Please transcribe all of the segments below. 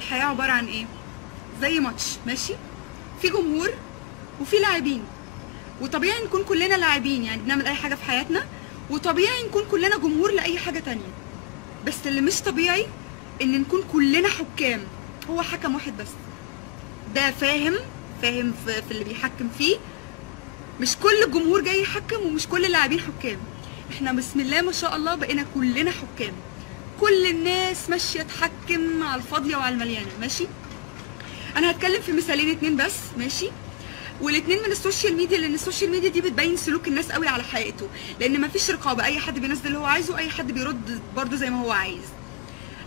الحياه عباره عن ايه؟ زي ماتش ماشي، في جمهور وفي لاعبين، وطبيعي نكون كلنا لاعبين يعني بنعمل اي حاجه في حياتنا، وطبيعي نكون كلنا جمهور لاي حاجه تانية. بس اللي مش طبيعي ان نكون كلنا حكام، هو حكم واحد بس ده فاهم في اللي بيحكم فيه. مش كل الجمهور جاي يحكم ومش كل اللاعبين حكام، احنا بسم الله ما شاء الله بقينا كلنا حكام، كل الناس ماشيه تحكم على الفاضيه وعلى المليانه ماشي. انا هتكلم في مثالين اتنين بس ماشي، والاتنين من السوشيال ميديا، لان السوشيال ميديا دي بتبين سلوك الناس قوي على حقيقته، لان مفيش رقابه، اي حد بينزل اللي هو عايزه، اي حد بيرد برده زي ما هو عايز.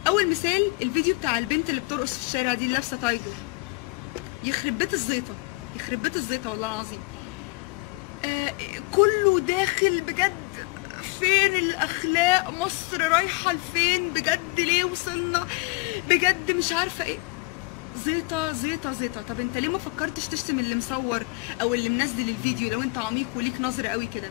اول مثال الفيديو بتاع البنت اللي بترقص في الشارع دي اللي لابسه تايجر، يخرب بيت الزيطه، يخرب بيت الزيطه والله العظيم. كله داخل بجد، فين الاخلاق؟ مصر رايحه لفين بجد؟ ليه وصلنا بجد؟ مش عارفه ايه، زيطه زيطه زيطه. طب انت ليه ما فكرتش تشتم اللي مصور او اللي منزل الفيديو لو انت عميق وليك نظر قوي كده؟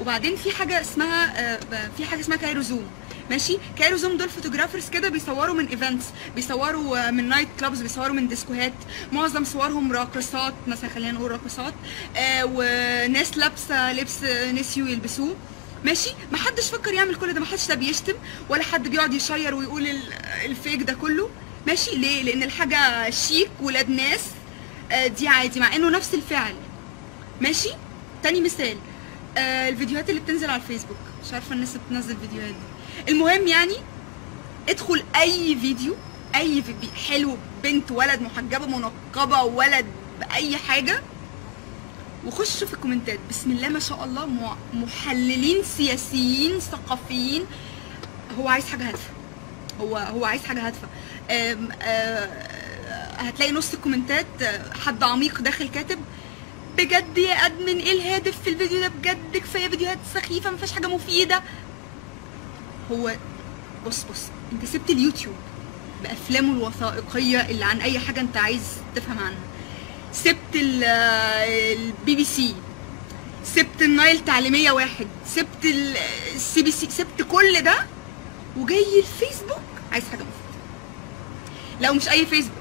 وبعدين في حاجه اسمها كايرو زوم ماشي. كايرو زوم دول فوتوغرافرز كده بيصوروا من ايفنتس، بيصوروا من نايت كلابز، بيصوروا من ديسكوهات، معظم صورهم راقصات مثلا، خلينا نقول راقصات، وناس لابسه لبس نسيوا يلبسوه ماشي. محدش فكر يعمل كل ده، محدش لا بيشتم ولا حد بيقعد يشير ويقول الفيك ده كله ماشي. ليه؟ لان الحاجه شيك ولاد ناس، دي عادي مع انه نفس الفعل ماشي. تاني مثال الفيديوهات اللي بتنزل على الفيسبوك، مش عارفه الناس اللي بتنزل فيديوهات دي. المهم يعني ادخل اي فيديو حلو، بنت ولد، محجبه منقبه، ولد باي حاجه، وخش في الكومنتات بسم الله ما شاء الله، محللين سياسيين ثقافيين، هو عايز حاجه هادفه، هو عايز حاجه هادفه. هتلاقي نص الكومنتات حد عميق داخل كاتب بجد يا ادمن ايه الهادف في الفيديو ده؟ بجد كفايه فيديوهات سخيفه ما فيهاش حاجه مفيده. هو بص انت سبت اليوتيوب بافلامه الوثائقيه اللي عن اي حاجه انت عايز تفهم عنها، سبت البي بي سي، سبت النايل تعليميه واحد، سبت السي بي سي، سبت كل ده وجاي الفيسبوك عايز حاجه مفيده. لو مش اي فيسبوك،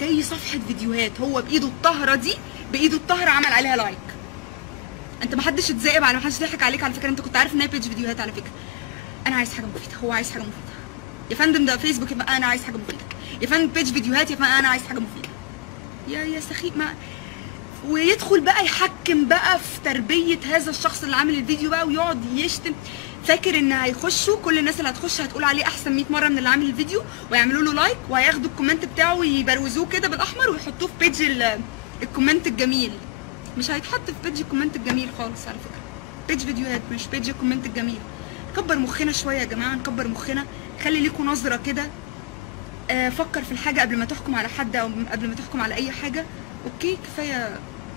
جاي صفحه فيديوهات هو بايده الطاهره دي، بايده الطاهره عمل عليها لايك. انت ما حدش اتزاقب على، ما حدش ضحك عليك على فكره، انت كنت عارف ان هي بيج فيديوهات على فكره. انا عايز حاجه مفيده، هو عايز حاجه مفيده يا فندم، ده فيسبوك يبقى انا عايز حاجه مفيده، يا فندم بيج فيديوهات يبقى انا عايز حاجه مفيده. يا سخيف، ما ويدخل بقى يحكم بقى في تربيه هذا الشخص اللي عامل الفيديو بقى، ويقعد يشتم، فاكر ان هيخشوا كل الناس اللي هتخش هتقول عليه احسن 100 مره من اللي عامل الفيديو، ويعملوا له لايك، وهياخدوا الكومنت بتاعه ويبروزوه كده بالاحمر ويحطوه في بيج الكومنت الجميل. مش هيتحط في بيج الكومنت الجميل خالص على فكره، بيج فيديوهات مش بيج الكومنت الجميل. نكبر مخنا شويه يا جماعه، نكبر مخنا، خلي ليكوا نظره كده، فكر في الحاجه قبل ما تحكم على حد او قبل ما تحكم على اي حاجه. اوكي،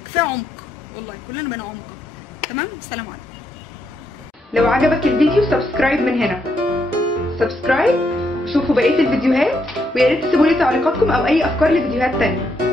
كفايه عمق، والله كلنا بقينا عمق. تمام، سلام عليكم. لو عجبك الفيديو سبسكرايب من هنا، سبسكرايب، شوفوا بقيه الفيديوهات، ويا ريت تسيبوا لي تعليقاتكم او اي افكار لفيديوهات تانيه.